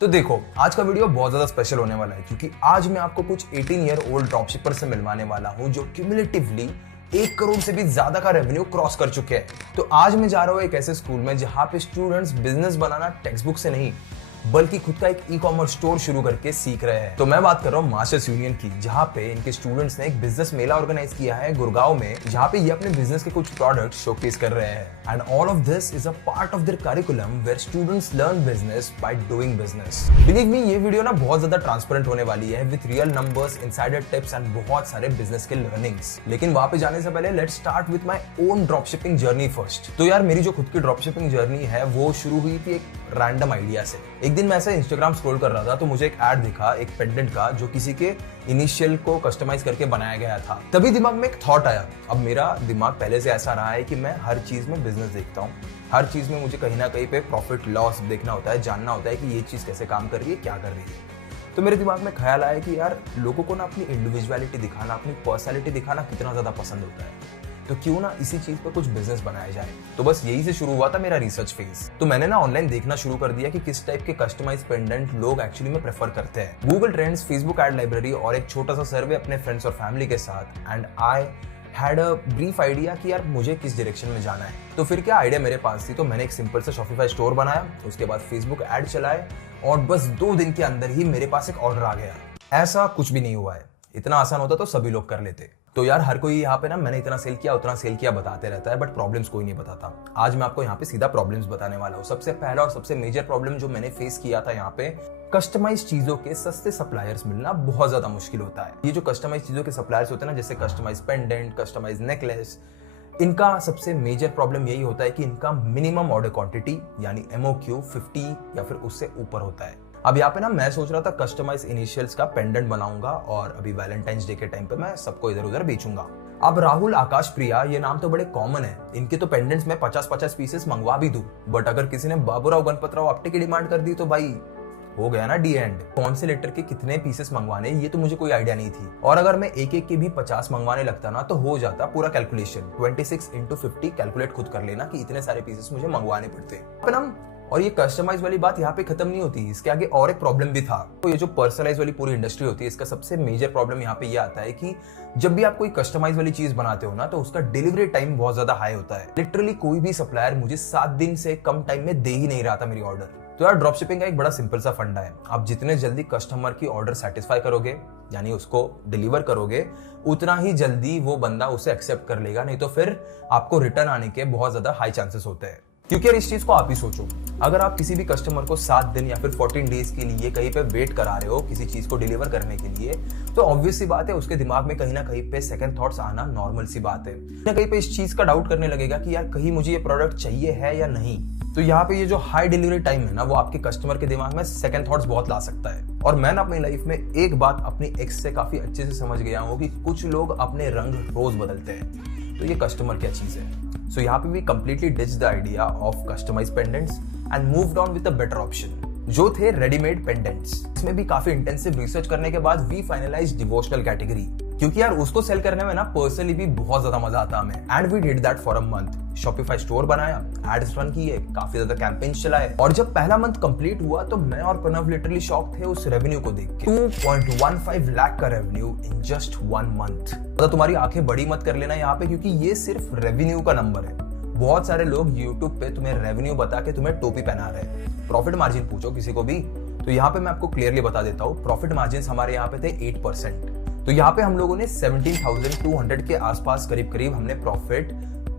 तो देखो, आज का वीडियो बहुत ज्यादा स्पेशल होने वाला है क्योंकि आज मैं आपको कुछ 18 ईयर ओल्ड ड्रॉपशिपर से मिलवाने वाला हूं जो क्यूमुलेटिवली 1 करोड़ से भी ज्यादा का रेवेन्यू क्रॉस कर चुके हैं। तो आज मैं जा रहा हूं एक ऐसे स्कूल में जहां पे स्टूडेंट्स बिजनेस बनाना टेक्स्ट बुक से नहीं बल्कि खुद का एक ई-कॉमर्स स्टोर शुरू करके सीख रहे हैं। तो मैं बात कर रहा हूँ मास्टर्स यूनियन की, जहाँ पे इनके स्टूडेंट्स ने एक बिजनेस मेला ऑर्गेनाइज किया है गुड़गांव में, जहाँ पे ये अपने बिजनेस के कुछ प्रोडक्ट शोकेस कर रहे हैं। And all of this is a part of their curriculum where students learn business by doing business. Believe me, ये वीडियो ना बहुत ज्यादा ट्रांसपेरेंट होने वाली है with real numbers, insider tips and बहुत सारे बिजनेस के लर्निंग्स। लेकिन वहां पे जाने से पहले let's start with my own dropshipping journey first. तो यार, मेरी जो खुद की ड्रॉपशिपिंग जर्नी है वो शुरू हुई थी एक रैंडम आइडिया से। एक दिन मैं ऐसे इंस्टाग्राम स्क्रॉल कर रहा था तो मुझे एक ऐड दिखा एक पेंडेंट का जो किसी के इनिशियल को कस्टमाइज करके बनाया गया था। तभी दिमाग में एक थॉट आया। अब मेरा दिमाग पहले से ऐसा रहा है कि मैं हर चीज में बिजनेस देखता हूँ, हर चीज में मुझे कहीं ना कहीं पे प्रॉफिट लॉस देखना होता है, जानना होता है कि ये चीज कैसे काम कर रही है, क्या कर रही है। तो मेरे दिमाग में ख्याल आया कि यार, लोगों को ना अपनी इंडिविजुअलिटी दिखाना, अपनी पर्सनैलिटी दिखाना कितना ज्यादा पसंद होता है, तो क्यों ना इसी चीज पे कुछ बिजनेस बनाया जाए। तो बस यही से शुरू हुआ था मेरा रिसर्च फेज। तो मैंने ना ऑनलाइन देखना शुरू कर दिया कि किस टाइप के कस्टमाइज पेंडेंट लोग एक्चुअली में प्रेफर करते हैं। Google trends, Facebook ad library और एक छोटा सा सर्वे अपने फ्रेंड्स और फैमिली के साथ, and I had a brief idea कि यार मुझे किस डायरेक्शन में जाना है। तो फिर क्या आइडिया मेरे पास थी, तो मैंने एक सिंपल सा शॉपिफाई स्टोर बनाया, उसके बाद फेसबुक एड चलाए और बस 2 दिन के अंदर ही मेरे पास एक ऑर्डर आ गया। ऐसा कुछ भी नहीं हुआ है, इतना आसान होता तो सभी लोग कर लेते। तो यार, हर कोई यहाँ पे ना मैंने इतना सेल किया उतना सेल किया बताते रहता है, बट प्रॉब्लम्स कोई नहीं बताता। आज मैं आपको यहाँ पे सीधा प्रॉब्लम्स बताने वाला हूँ। सबसे पहला और सबसे मेजर प्रॉब्लम जो मैंने फेस किया था यहाँ पे, कस्टमाइज चीजों के सस्ते सप्लायर्स मिलना बहुत ज्यादा मुश्किल होता है। ये जो कस्टमाइज चीजों के सप्लायर्स होते हैं ना, जैसे कस्टमाइज पेंडेंट, कस्टमाइज नेकलेस, इनका सबसे मेजर प्रॉब्लम यही होता है कि इनका मिनिमम ऑर्डर क्वांटिटी यानी MOQ 50 या फिर उससे ऊपर होता है। अब यहाँ पे ना मैं सोच रहा था कस्टमाइज इनिशियल्स का पेंडेंट बनाऊंगा और अभी वैलेंटाइंस डे के टाइम पे मैं सबको इधर उधर बेचूंगा। अब राहुल, आकाश, प्रिया, ये नाम तो बड़े कॉमन है, इनके तो पेंडेंट्स में 50-50 पीसेस मंगवा भी दूं, बट अगर किसी ने बाबूराव गणपतराव आपटे की डिमांड कर दी तो भाई हो गया ना डी एंड। कौन से लेटर के कितने पीसेस मंगवाने, ये तो मुझे कोई आइडिया नहीं थी। और अगर मैं एक एक के भी 50 मंगवाने लगता ना तो हो जाता पूरा कैलकुलेशन। 26 × 50 कैलकुलेट खुद कर लेना कि इतने सारे पीसेस मुझे मंगवाने पड़ते। और ये कस्टमाइज वाली बात यहाँ पे खत्म नहीं होती, इसके आगे और एक प्रॉब्लम भी था। तो ये जो पर्सनलाइज वाली पूरी इंडस्ट्री होती है, इसका सबसे मेजर प्रॉब्लम यहाँ पे ये आता है कि जब भी आप कोई कस्टमाइज वाली चीज बनाते हो ना तो उसका डिलीवरी टाइम बहुत ज्यादा हाई होता है। लिटरली कोई भी सप्लायर मुझे 7 दिन से कम टाइम में दे ही नहीं रहा था मेरी ऑर्डर। तो यार, ड्रॉपशिपिंग का एक बड़ा सिंपल सा फंडा है, आप जितने जल्दी कस्टमर की ऑर्डर सेटिस्फाई करोगे यानी उसको डिलीवर करोगे, उतना ही जल्दी वो बंदा उसे एक्सेप्ट कर लेगा, नहीं तो फिर आपको रिटर्न आने के बहुत ज्यादा हाई चांसेस होते हैं। क्योंकि यार, इस चीज को आप ही सोचो, अगर आप किसी भी कस्टमर को 7 दिन या फिर 14 डेज के लिए कहीं पे वेट करा रहे हो किसी चीज को डिलीवर करने के लिए, तो ऑब्वियस सी बात है उसके दिमाग में कहीं ना कहीं पे सेकंड थॉट्स आना नॉर्मल सी बात है। ना कहीं पे इस चीज का डाउट करने लगेगा कि यार कहीं मुझे ये प्रोडक्ट चाहिए है या नहीं। तो यहाँ पे ये जो हाई डिलीवरी टाइम है ना, वो आपके कस्टमर के दिमाग में सेकंड थॉट्स बहुत ला सकता है। और मैं अपनी लाइफ में एक बात अपनी एक्स से काफी अच्छे से समझ गया हूँ कि कुछ लोग अपने रंग रोज बदलते हैं। तो ये कस्टमर क्या चीज है। So यहाँ पे we completely ditched the idea of customized pendants and moved on with a better option, जो थे रेडीमेड पेंडेंट्स। इसमें भी काफी इंटेंसिव रिसर्च करने के बाद वी फाइनलाइज्ड डिवोशनल कैटेगरी, क्योंकि यार उसको सेल करने में ना पर्सनली भी बहुत ज्यादा मजा आता हमें। And we did that for a month. Shopify store बनाया, एड्स रन किए, काफी ज्यादा कैंपेन्स चलाए, और जब पहला मंथ कंप्लीट हुआ तो मैं और प्रणव लिटरली शॉक थे उस रेवेन्यू को देख के। 2.15 लाख का रेवेन्यू इन जस्ट 1 मंथ। तो तुम्हारी आंखें बड़ी मत कर लेना यहाँ पे, क्योंकि ये सिर्फ रेवेन्यू का नंबर है। बहुत सारे लोग YouTube पे तुम्हें रेवेन्यू बता के तुम्हें टोपी पहना रहे हैं। प्रॉफिट मार्जिन पूछो किसी को भी, तो यहाँ पे मैं आपको क्लियरली बता देता हूँ, प्रॉफिट मार्जिन हमारे यहाँ पे थे 8%। तो यहाँ पे हम लोगों ने 17,200 के आसपास करीब करीब हमने प्रॉफिट,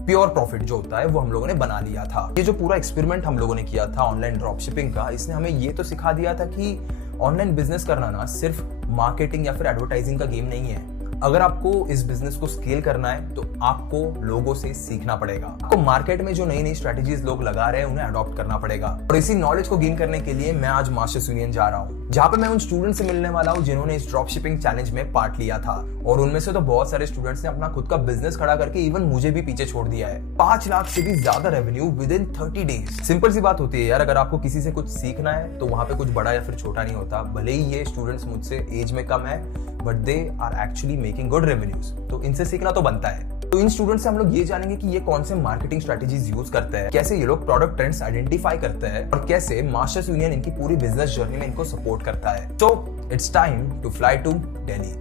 प्योर प्रॉफिट जो होता है, वो हम लोगों ने बना लिया था। ये जो पूरा एक्सपेरिमेंट हम लोगों ने किया था ऑनलाइन ड्रॉपशिपिंग का, इसने हमें ये तो सिखा दिया था कि ऑनलाइन बिजनेस करना ना सिर्फ मार्केटिंग या फिर एडवर्टाइजिंग का गेम नहीं है। अगर आपको इस बिजनेस को स्केल करना है तो आपको लोगों से सीखना पड़ेगा। आपको मार्केट में जो नई नई स्ट्रेटेजीज लोग लगा रहे हैं उन्हें अडॉप्ट करना पड़ेगा। और इसी नॉलेज को गेन करने के लिए मैं आज मास्टर्स यूनियन जा रहा हूँ, जहाँ पे मैं उन स्टूडेंट से मिलने वाला हूँ जिन्होंने इस ड्रॉपशिपिंग चैलेंज में पार्ट लिया था। और उनमें से तो बहुत सारे स्टूडेंट्स ने अपना खुद का बिजनेस खड़ा करके इवन मुझे भी पीछे छोड़ दिया है। 5 लाख से भी ज्यादा revenue within 30 days. Simple सी बात होती है यार, अगर आपको किसी से कुछ सीखना है तो वहां पे कुछ बड़ा या फिर छोटा नहीं होता। भले ही ये स्टूडेंट्स मुझसे एज में कम है, but they are actually making good revenues, तो इनसे सीखना तो बनता है। तो इन स्टूडेंट्स से हम लोग ये जानेंगे कि ये कौन से मार्केटिंग स्ट्रेटेजीज यूज करते हैं, कैसे ये लोग प्रोडक्ट ट्रेंड्स आइडेंटिफाई करते हैं और कैसे मास्टर्स यूनियन इनकी पूरी बिजनेस जर्नी में इनको सपोर्ट करता है। तो it's time to fly to Delhi.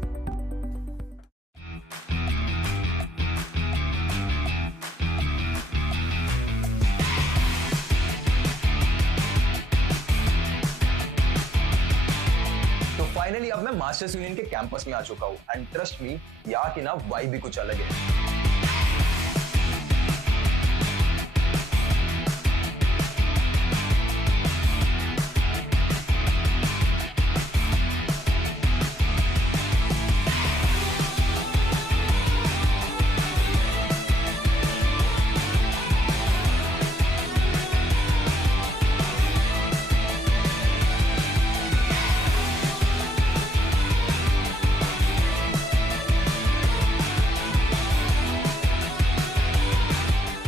Finally अब मैं मास्टर्स यूनियन के कैंपस में आ चुका हूँ एंड ट्रस्ट मी, यहाँ की ना वाइब भी कुछ अलग है।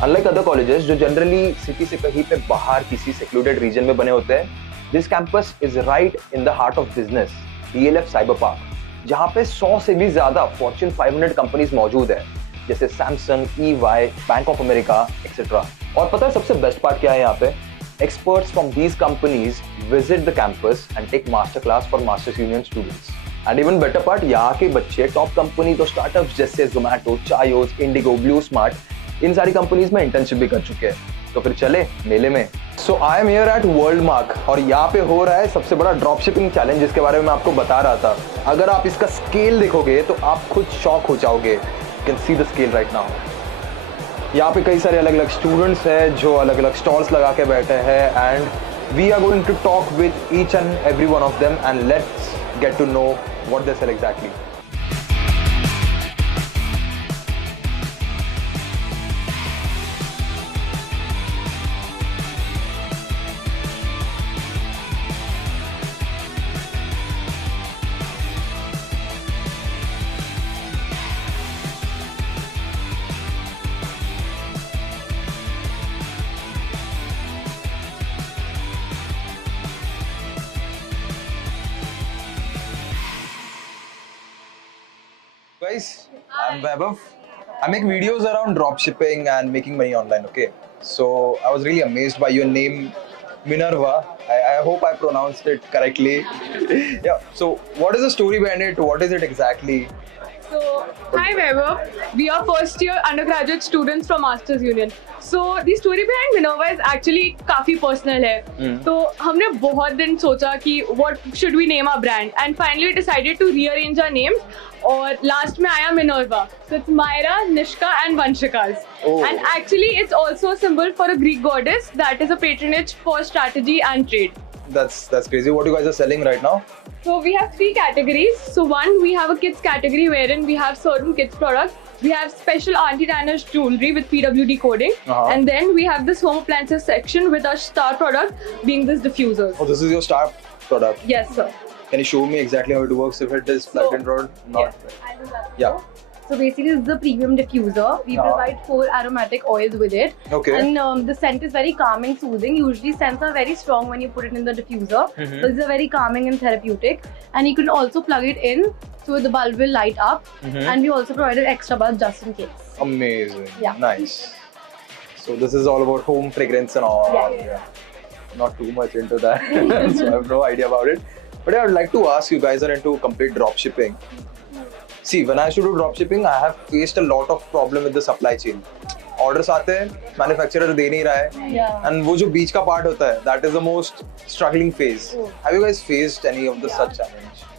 Unlike other colleges जो जनरली सिटी से कहीं पे बाहर किसी सेक्लूडेड रीजन में बने होते हैं, this campus is right in the heart of business, DLF cyber park, जहाँ पे 100 से भी ज्यादा फॉर्च्यून 500 कंपनीज मौजूद है, जैसे Samsung, EY, bank of America etcetera. और पता है सबसे बेस्ट पार्ट क्या है यहाँ पे? Experts from these companies visit the campus and take master class for Masters Union students. And even better part, यहाँ के बच्चे टॉप कंपनी तो स्टार्टअप्स जैसे Zomato, Chaayos, Indigo, BlueSmart, इन सारी कंपनीज में इंटर्नशिप भी कर चुके हैं। तो फिर चले मेले में। So I am here at World Mark और यहाँ पे हो रहा है सबसे बड़ा ड्रॉप शिपिंग चैलेंज, जिसके बारे में मैं आपको बता रहा था। अगर आप इसका स्केल देखोगे तो आप खुद शॉक हो जाओगे। You can see the scale right now. यहाँ पे कई सारे अलग अलग स्टूडेंट्स हैं जो अलग अलग स्टॉल्स लगा के बैठे हैं and we are going to talk with each and every one of them and let's get to know what they sell exactly. Guys, I'm Vaibhav. I make videos around dropshipping and making money online, okay? So I was really amazed by your name, Minerva. I hope I pronounced it correctly. Yeah, so what is the story behind it? What is it exactly? So, hi Vaibhav. We are first year undergraduate students from Masters Union. So the story behind Minerva is actually काफी personal है। तो हमने बहुत दिन सोचा कि what should we name our brand and finally we decided to rearrange our names और last में आया Minerva. So it's Myra, Nishka and Vanshika's. Oh. And actually it's also a symbol for a Greek goddess that is a patronage for strategy and trade. That's crazy. What you guys are selling right now? So we have 3 categories. So one, we have a kids category wherein we have certain kids products. We have special anti-tanners jewelry with PWD coding. And then we have this home appliances section with our star product being this diffusers. Oh, this is your star product? Yes, sir. Can you show me exactly how it works if it is plugged in or not? Yeah. So basically, this is the premium diffuser. We provide 4 aromatic oils with it. Okay. And the scent is very calming, soothing. Usually, scents are very strong when you put it in the diffuser. But these are very calming and therapeutic. And you can also plug it in so the bulb will light up. And we also provided extra bulb just in case. Amazing. Yeah. Nice. So this is all about home fragrance and all. Yeah. Not too much into that. So I have no idea about it. But I would like to ask, you guys are into complete drop shipping. See, when I used to do drop shipping, I have faced a lot of problem with the supply chain. Orders आते हैं, manufacturer दे नहीं रहा है, and वो जो बीच का part होता है, that is the most struggling phase. Have you guys faced any of the such challenge?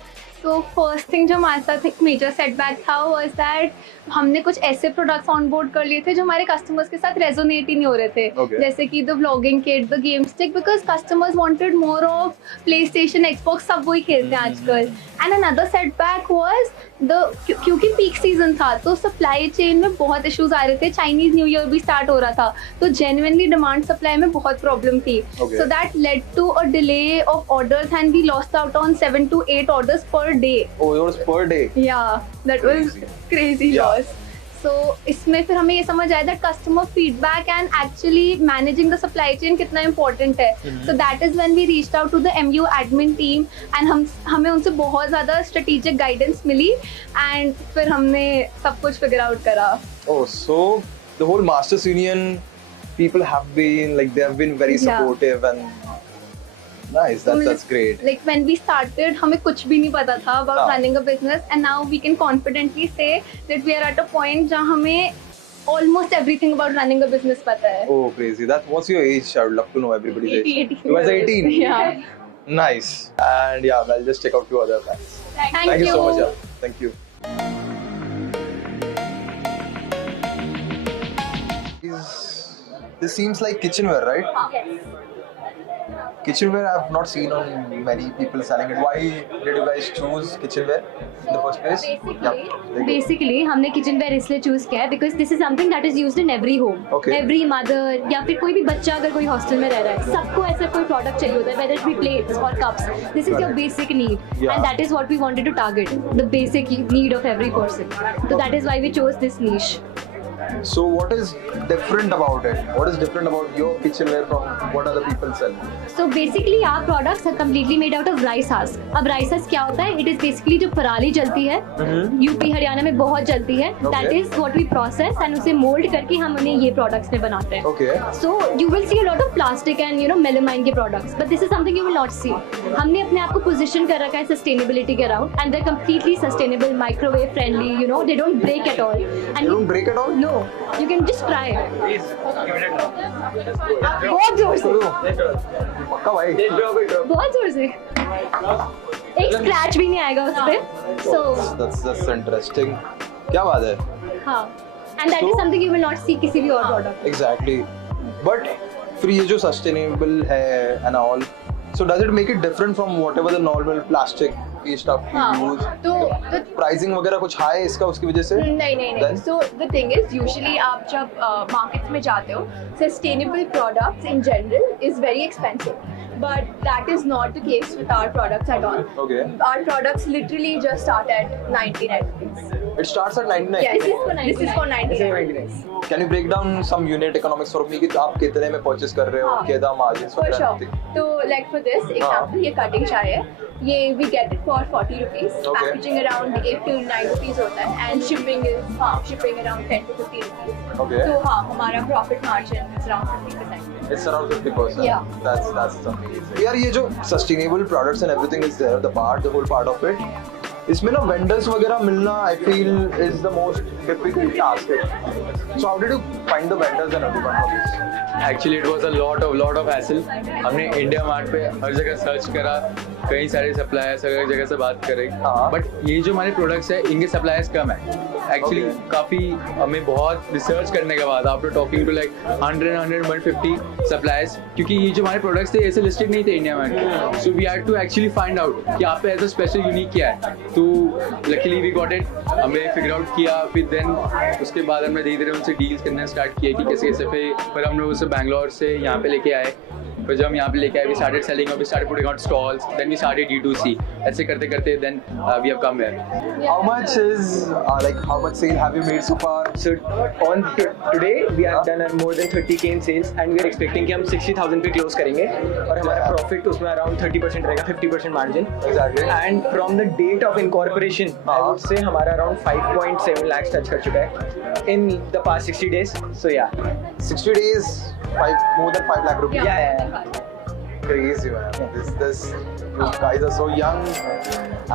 So first thing जो हमारे साथ एक major setback था was that हमने कुछ ऐसे प्रोडक्ट्स ऑन बोर्ड कर लिए थे जो हमारे कस्टमर्स के साथ रेजोनेट ही नहीं हो रहे थे। जैसे कि the vlogging kit, the game stick, because customers wanted more of play station, Xbox, सब वही खेलते हैं आजकल। एंड अनदर सेटबैक वाज क्योंकि पीक सीजन था तो सप्लाई चेन में बहुत इश्यूज आ रहे थे। चाइनीज न्यू ईयर भी स्टार्ट हो रहा था तो जेन्युइनली डिमांड सप्लाई में बहुत प्रॉब्लम थी। So that led to a delay of orders and we lost out on 7 to 8 orders per day. Oh, it was per day? Yeah, that was crazy loss. So इसमें फिर हमें ये समझ आया that customer feedback and actually managing the supply chain कितना important है. So that is when we reached out to the MU admin team and हमें उनसे बहुत ज़्यादा स्ट्रेटेजिक गाइडेंस मिली एंड फिर हमने सब कुछ फिगर आउट करा. Oh, so the whole Masters Union people have been like they have been very Yeah. supportive and nice. That's great. Like when we started, हमें कुछ भी नहीं पता था about हाँ. running a business, and now we can confidently say that we are at a point जहाँ हमें almost everything about running a business पता है. Oh, crazy. What's your age? I would love to know everybody's age. 18. You guys are 18? Yeah. Nice. And yeah, I'll just check out few other plans. Thank you so much. Yeah. Thank you. This seems like kitchenware, right? Yes. Kitchenware I've not seen on many people selling it. Why did you guys choose kitchenware in the first place? Basically हमने kitchen where इसलिए choose किया है because this is something that is used in every home. Okay. Every mother या फिर कोई भी बच्चा अगर कोई हॉस्टल में रह रहा है, सबको ऐसा कोई प्रोडक्ट चाहिए होता है, वेदर इट बी प्लेट्स और cups. This is your basic need Yeah. And that is what we wanted to target, the basic need of every person. So that is why we chose this niche. So what is different about it? What is different about your kitchenware from what other people sell? So basically our products are completely made out of rice husk. अब rice husk क्या होता है? It is basically जो पराली जलती है, UP Haryana में बहुत जलती है. That is what we process and उसे mold करके हम उन्हें ये products में बनाते हैं. Okay. So you will see a lot of plastic and melamine के products, but this is something you will not see. हमने अपने आप को position कर रखा है sustainability के around, and they're completely sustainable, microwave friendly. They don't break at all. And You don't break it all? No, you can just try it. बहुत जोर से, पक्का भाई. बहुत जोर से. एक स्क्रैच भी नहीं आएगा उस पे. So That's interesting. क्या बात है? हाँ, and that is something you will not see किसी भी और product. Exactly. But फिर ये जो sustainable है and all, so does it make it different from whatever the normal plastic की stuff you हाँ, use? तो Pricing वगैरह कुछ high है इसका उसकी वजह से? नहीं. Then? So the thing is, usually आप जब markets में जाते हो, sustainable products in general is very expensive. But that is not the case with our products at all. Okay. Our products literally just start at 99 rupees. It starts at 99. Yes, this is for 99 rupees. Can you break down some unit economics for me कि आप कितने में purchase कर रहे हो, हाँ. कितना margins For वगैरह sure. anything? तो like for this example, ये cutting चाय है. ये we get it for 40 rupees. Okay. Packaging around 8 to 9 rupees होता है, and shipping around 10 to 50 rupees. Okay. तो हाँ, हमारा profit margin is around 50%. It's around 50%. Yeah. That's amazing. यार ये जो sustainable products and everything is there, the whole part of it. इसमें ना vendors वगैरह मिलना I feel is the most difficult task. So how did you find the vendors and everyone for this? Actually it was a lot of hassle. हमने India mart पे हर जगह search करा, कई सारे सप्लायर्स हर जगह से बात करें, हाँ. बट ये जो हमारे प्रोडक्ट्स है इनके सप्लायर्स कम है एक्चुअली. Okay. काफ़ी हमें बहुत रिसर्च करने के बाद after talking to like 150 suppliers, क्योंकि ये जो हमारे प्रोडक्ट्स थे ऐसे लिस्टेड नहीं थे India Mart. So we had to actually find out कि आप पे ऐसा स्पेशल यूनिक क्या है. तो लकीली वी गॉट इट, हमने फिगर आउट किया. फिर देन उसके बाद हमने धीरे धीरे उनसे डील्स करना स्टार्ट किया कि कैसे कैसे. फिर हम लोग उसे बैंगलोर से यहाँ पे लेके आए. फिर जब हम यहाँ पे लेके आए, we started selling, we started putting out stalls, then we started D2C. ऐसे करते करते then we have come here. How much is how much sale have you made so far? So on today we have done more than 30k in sales and we are expecting कि हम 60,000 पे close करेंगे और हमारा profit उसमें around 30% रहेगा, 50% margin. Exactly. And from the date of incorporation, I would say हमारा around 5.7 lakhs touch कर चुका है in the past 60 days. So yeah. 60 days, more than 5 lakh rupees. Yeah. Crazy, man. This you guys are so young,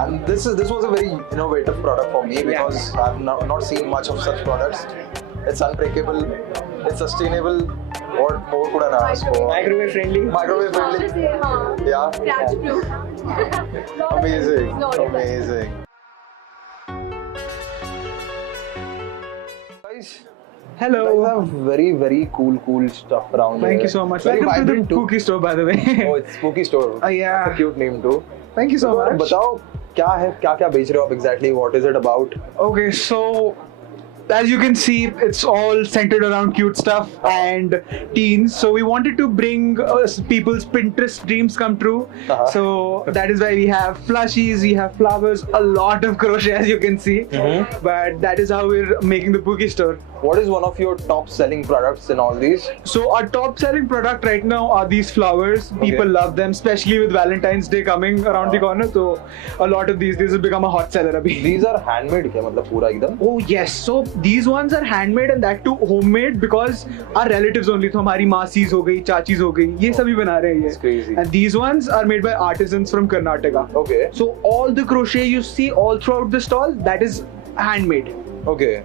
and this was a very innovative product for me because I've not seen much of such products. It's unbreakable, it's sustainable. What more could I ask for? Microwave friendly. Microwave friendly. Yeah. Scratch proof. Amazing. Amazing. Guys. Hello. You guys have very cool stuff around here. Thank you so much. Very Welcome to vibrant the too. Spooky store, by the way. Oh, it's Spooky Store. Yeah. That's a cute name too. Thank you so much. बताओ क्या है, क्या बेच रहे हो आप exactly? What is it about? Okay, so as you can see, it's all centered around cute stuff and teens. So we wanted to bring people's Pinterest dreams come true. So that is why we have plushies, we have flowers, a lot of crochet, as you can see. But that is how we're making the Bookie store. What is one of your top selling products in all these? So our top selling product right now are these flowers. People love them, especially with Valentine's Day coming around the corner. So a lot of these will become a hot seller abhi. These are handmade क्या मतलब पूरा एकदम? Oh yes, so these ones are handmade and that too homemade because our relatives only. तो हमारी masses हो गई, चाचीज हो गई, ये सभी बना रहे हैं ये. It's crazy. And these ones are made by artisans from Karnataka. Okay. So all the crochet you see all throughout the stall, that is handmade. Okay.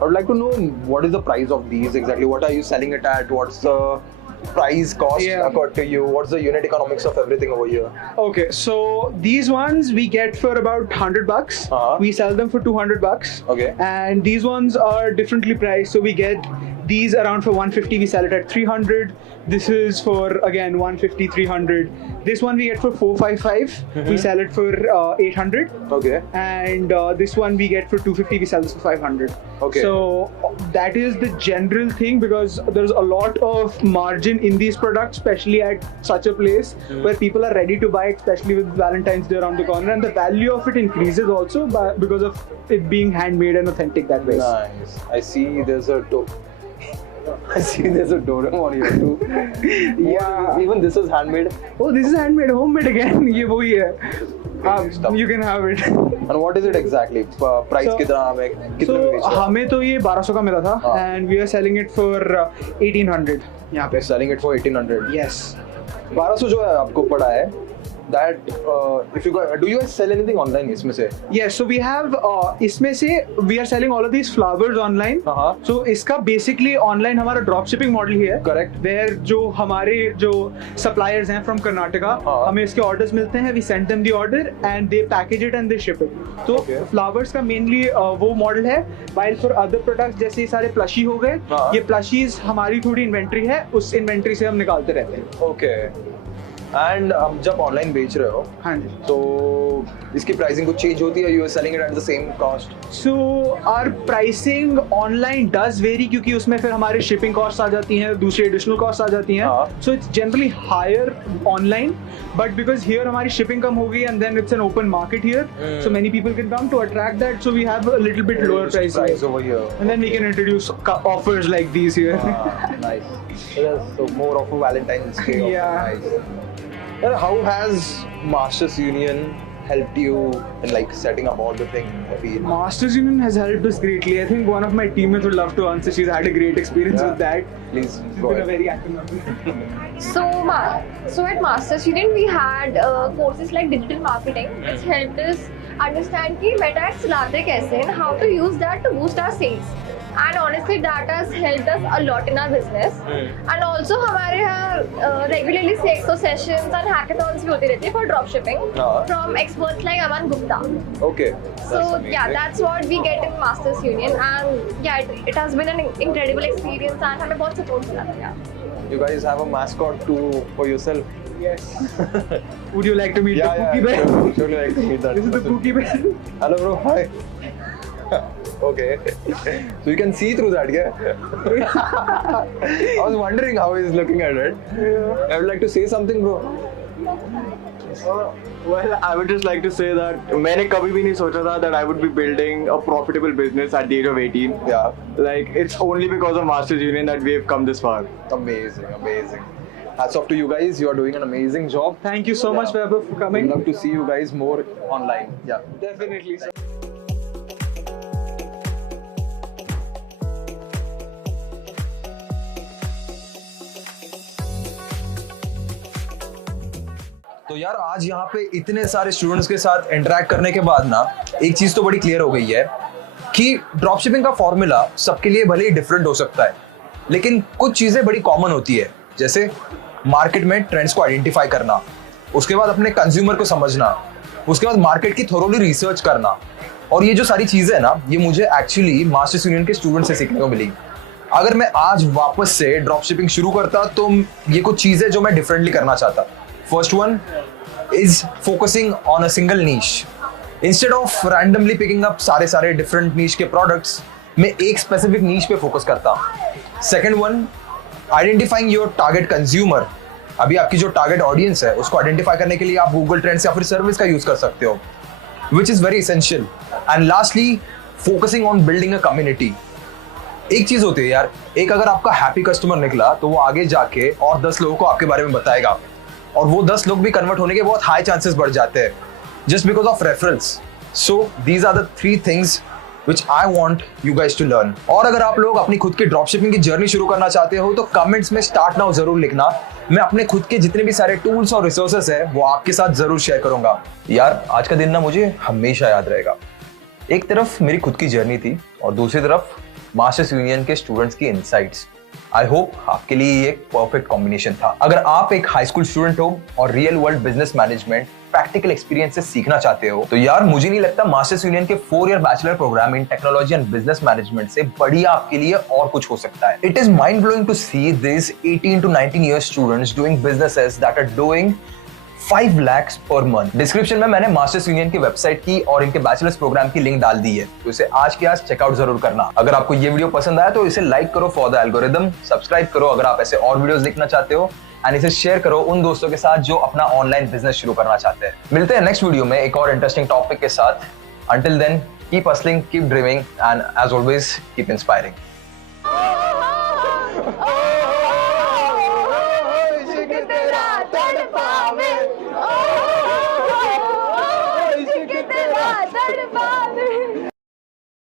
I would like to know what is the price of these exactly. What are you selling it at? What's the price cost according to you? What's the unit economics of everything over here? Okay, so these ones we get for about $100. We sell them for $200. Okay. And these ones are differently priced. So we get these around for $150. We sell it at $300. This is for again $150, $300. This one we get for $455. We sell it for $800. Okay. And this one we get for $250. We sell this for $500. Okay. So that is the general thing because there's a lot of margin in these products, especially at such a place where people are ready to buy, especially with Valentine's Day around the corner, and the value of it increases also because of it being handmade and authentic that way. Nice. I see there's a Doraemon here too. Yeah. Even this is handmade. Oh, this is handmade, homemade again. ये वही है. You can have it. And what is it exactly? Price So- कितना हमें कितने में बेच So रहे हो? हमें तो ये 1200 का मिला था and we are selling it for 1800 यहाँ पे. Selling it for 1800. Yes. 1200 जो है आपको पड़ा है. That if you do you guys sell anything online इसमें से? Yes, so we have इसमें से we are selling all of these flowers online. So इसका basically online हमारा drop shipping model ही है. Correct. Where जो हमारे जो suppliers हैं from Karnataka, हमें इसके orders मिलते हैं. We send them the order and they package it and they ship it. तो flowers का mainly वो model है. While for other products जैसे ये सारे plushie हो गए, ये plushies हमारी थोड़ी inventory है. उस inventory से हम निकालते रहते हैं. Okay. And जब ऑनलाइन बेच रहे हो हाँ जी. तो इसकी प्राइसिंग कुछ चेंज होती है? You are selling it at the same cost? So our pricing online does vary क्योंकि उसमें फिर हमारे shipping costs आ जाती हैं, दूसरी additional costs आ जाती हैं. So it's generally higher online, but because here हमारी shipping कम हो गई and then it's an open market here, so many people can come to attract that. So we have a little bit lower price over here. and then we can introduce offers like these here. Nice. So more of a Valentine's Day offer. Yeah. Nice. And how has Masters Union helped you in like setting up all the thing? Masters Union has helped us greatly. I think one of my teammates would love to answer. She's had a great experience with that. Please She's go been a ahead. very active member. So at Masters Union we had courses like digital marketing, which helped us understand कि Meta Ads चलाते कैसे and how to use that to boost our sales. And honestly, that has helped us a lot in our business. And also हमारे यहाँ regularly sexo sessions and hackathons भी होती रहती है for dropshipping from experts like Aman Gupta. Okay. So yeah, that's what we get in Masters Union, and yeah, it has been an incredible experience and हमें बहुत support मिला था यार. You guys have a mascot too for yourself? Yes. Would you like to meet the Pookie Bear? Surely like to meet that. This is the Pookie Bear. Hello bro, hi. Okay. So you can see through that, yeah? I was wondering how he's looking at it. I would like to say something, bro. Well, I would just like to say that मैंने कभी भी नहीं सोचा था that I would be building a profitable business at the age of 18. Yeah. Like, it's only because of Masters Union that we have come this far. Amazing, amazing. Hats off to you guys. You are doing an amazing job. Thank you so much, Vaibhav, for coming. We'd love to see you guys more online. Yeah. Definitely. Sir. तो यार आज यहाँ पे इतने सारे students के साथ interact करने के बाद ना एक चीज तो बड़ी क्लियर हो गई है कि ड्रॉपशिपिंग का फॉर्मूला सबके लिए भले ही डिफरेंट हो सकता है, लेकिन कुछ चीजें बड़ी कॉमन होती है, जैसे मार्केट में ट्रेंड्स को आइडेंटिफाई करना, उसके बाद अपने कंज्यूमर को समझना, उसके बाद मार्केट की थोरोली रिसर्च करना। और ये जो सारी चीजें है ना, ये मुझे एक्चुअली मास्टर्स यूनियन के स्टूडेंट से सीखने को मिली। अगर मैं आज वापस से ड्रॉपशिपिंग शुरू करता तो ये कुछ चीजें जो मैं डिफरेंटली करना चाहता। First one is focusing on a single niche. Instead of randomly picking up सारे डिफरेंट नीश के प्रोडक्ट्स, मैं एक स्पेसिफिक नीश पे फोकस करता। Second one, identifying your target consumer. अभी आपकी जो टारगेट ऑडियंस है उसको आइडेंटिफाई करने के लिए आप गूगल ट्रेंड्स या फिर सर्विस का यूज कर सकते हो, which is very essential. And lastly, focusing on building a community. एक चीज होती है यार, एक अगर आपका हैप्पी कस्टमर निकला तो वो आगे जाके और 10 लोगों को आपके बारे में बताएगा, और वो 10 लोग भी कन्वर्ट होने के बहुत हाई चांसेस बढ़ जाते हैं just because of reference. So these are the 3 things which I want you guys to learn। और अगर आप लोग अपनी खुद की ड्रॉपशिपिंग की जर्नी शुरू करना चाहते हो तो कमेंट्स में स्टार्ट नाउ जरूर लिखना। मैं अपने खुद के जितने भी सारे टूल्स और रिसोर्सेस है वो आपके साथ जरूर शेयर करूंगा। यार आज का दिन ना मुझे हमेशा याद रहेगा। एक तरफ मेरी खुद की जर्नी थी और दूसरी तरफ मास्टर्स यूनियन के स्टूडेंट्स की इनसाइट्स। आई होप आपके लिए ये एक परफेक्ट कॉम्बिनेशन था। अगर आप एक हाई स्कूल स्टूडेंट हो और real world business management practical experience से सीखना चाहते हो तो यार मुझे नहीं लगता मास्टर्स यूनियन के 4 year bachelor programme in technology and business management से बढ़िया आपके लिए और कुछ हो सकता है। It is mind blowing to see this 18 to 19 year students doing businesses that are doing 5 lakhs per month. Description में मैंने मास्टर्स यूनियन की वेबसाइट की और इनके बैचलर्स प्रोग्राम की लिंक डाल दी है, तो इसे आज के आज चेकआउट जरूर करना। अगर आपको ये वीडियो पसंद आया तो इसे लाइक करो फॉर द एल्गोरिदम, सब्सक्राइब करो अगर आप ऐसे और वीडियोस देखना चाहते हो, एंड इसे शेयर करो उन दोस्तों के साथ जो अपना ऑनलाइन बिजनेस शुरू करना चाहते हैं। मिलते हैं नेक्स्ट वीडियो में एक और इंटरेस्टिंग टॉपिक के साथ। Until then keep hustling, keep dreaming and as always keep inspiring.